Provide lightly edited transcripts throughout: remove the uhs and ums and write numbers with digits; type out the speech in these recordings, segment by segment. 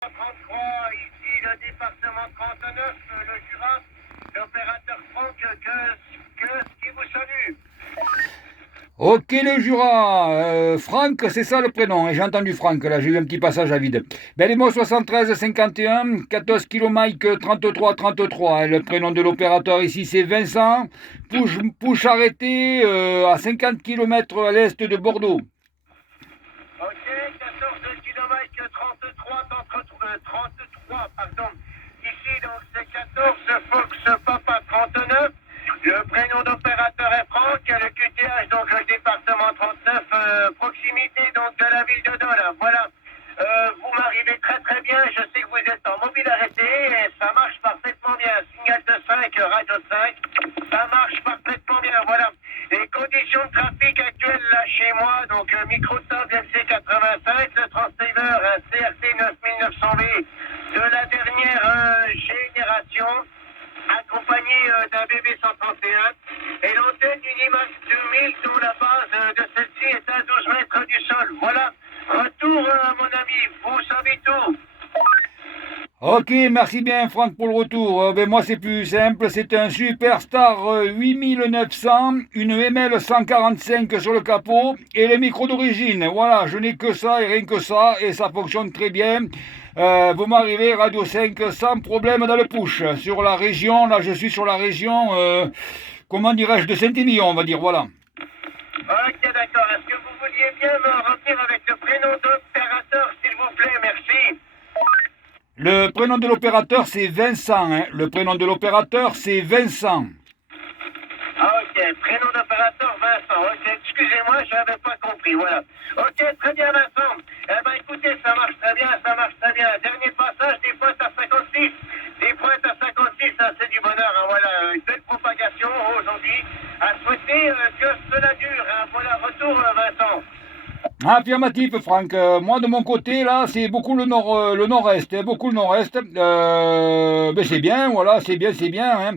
33, ici le département 39, le Jura, l'opérateur Franck, qui vous salue. Ok le Jura, Franck, c'est ça le prénom, hein, j'ai entendu Franck, là j'ai eu un petit passage à vide. Belimo 73 51, 14 km 33 33, le prénom de l'opérateur ici c'est Vincent, push arrêté à 50 km à l'est de Bordeaux. Ok, 14 km 33, pardon. Ici donc c'est 14 Fox Papa 39. Le prénom d'opérateur est Franck, le QTH donc le département 39, proximité donc de la ville de Dole. Voilà. Vous m'arrivez très bien, je sais que vous êtes en mobile arrêté et ça marche parfaitement bien. Signal de 5, radio 5, ça marche parfaitement bien, voilà. Les conditions de trafic actuelles là chez moi, donc micro-table MC85, le transceiver un CRT 9900V de la dernière génération, accompagné d'un BB131 et l'antenne d'une IMAX 2000 dont la base de celle-ci est à 12 mètres du sol. Voilà, retour mon ami, vous savez tout. Ok, merci bien Franck pour le retour. Ben moi c'est plus simple, c'est un Superstar 8900, une ML 145 sur le capot et les micros d'origine. Voilà, je n'ai que ça et rien que ça et ça fonctionne très bien. Vous m'arrivez Radio 5 sans problème dans le push. Sur la région, là je suis sur la région, comment dirais-je, de Saint-Émilion on va dire, voilà. Ok d'accord, est-ce que vous vouliez bien me revenir avec le prénom d'opérateur s'il vous plaît, merci. Le prénom de l'opérateur c'est Vincent, hein. Le prénom de l'opérateur c'est Vincent. Ok, prénom d'opérateur Vincent. Ok, excusez-moi, je n'avais pas compris, voilà. Ok, très bien Vincent. Eh ben écoutez, ça marche très bien. Dernier passage, des pointes à 56. Des pointes à 56, ça c'est du bonheur, hein, voilà. Une belle propagation aujourd'hui. À souhaiter que cela dure, hein. Voilà, retour Vincent. Affirmatif, Franck. Moi, de mon côté, là, c'est beaucoup le nord-est, hein, beaucoup le nord-est. Ben c'est bien, voilà, c'est bien. Hein.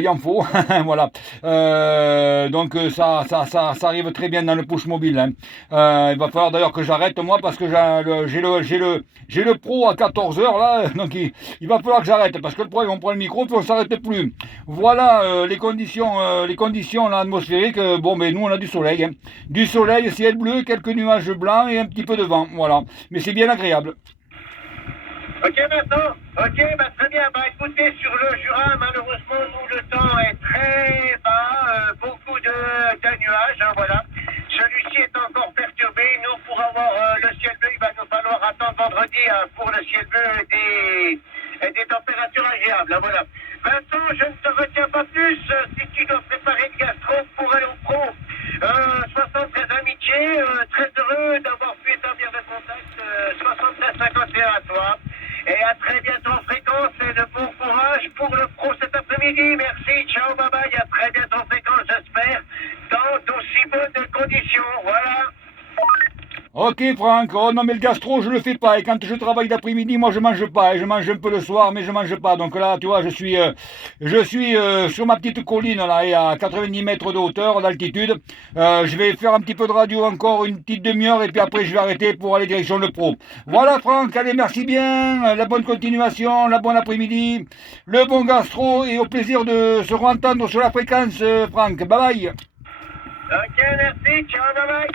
Il en faut, voilà. Donc ça arrive très bien dans le push mobile. Hein. Il va falloir d'ailleurs que j'arrête moi parce que j'ai le pro à 14 h là, donc il va falloir que j'arrête parce que le pro ils vont prendre le micro puis on s'arrête plus. Voilà les conditions là, atmosphériques. Bon, mais nous on a du soleil, hein. Du soleil, ciel bleu, quelques nuages blancs et un petit peu de vent, voilà. Mais c'est bien agréable. Ok Vincent, ok, bah très bien. Bah écoutez, sur le Jura, malheureusement, nous le temps est très bas, beaucoup de nuages, hein, voilà. Celui-ci est encore perturbé. Nous, pour avoir le ciel bleu, il va nous falloir attendre vendredi pour le ciel bleu et des températures agréables, hein, voilà. Vincent, je ne te retiens pas plus. Si tu dois préparer une gastro pour aller au pro, 73 amitiés, très heureux d'avoir pu établir le contact. 73-51 à toi. Et à très bientôt en fréquence et de bon courage pour le pro cet après-midi. Merci, ciao, bye bye, à très bientôt en fréquence, j'espère, dans d'aussi bonnes conditions. Voilà. Ok Franck, oh non mais le gastro je le fais pas et quand je travaille d'après-midi moi je mange pas et je mange un peu le soir mais je mange pas donc là tu vois je suis sur ma petite colline là et à 90 mètres de hauteur d'altitude. Je vais faire un petit peu de radio encore une petite demi-heure et puis après je vais arrêter pour aller direction le pro. Voilà Franck, allez merci bien, la bonne continuation, la bonne après-midi, le bon gastro et au plaisir de se entendre sur la fréquence Franck, bye bye. Ok, merci, ciao, bye bye.